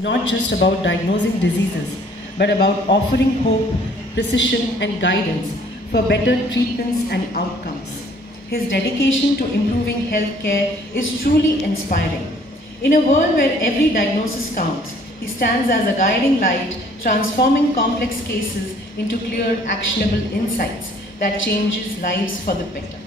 Not just about diagnosing diseases, but about offering hope, precision, and guidance for better treatments and outcomes. His dedication to improving healthcare is truly inspiring. In a world where every diagnosis counts, he stands as a guiding light, transforming complex cases into clear, actionable insights that changes lives for the better.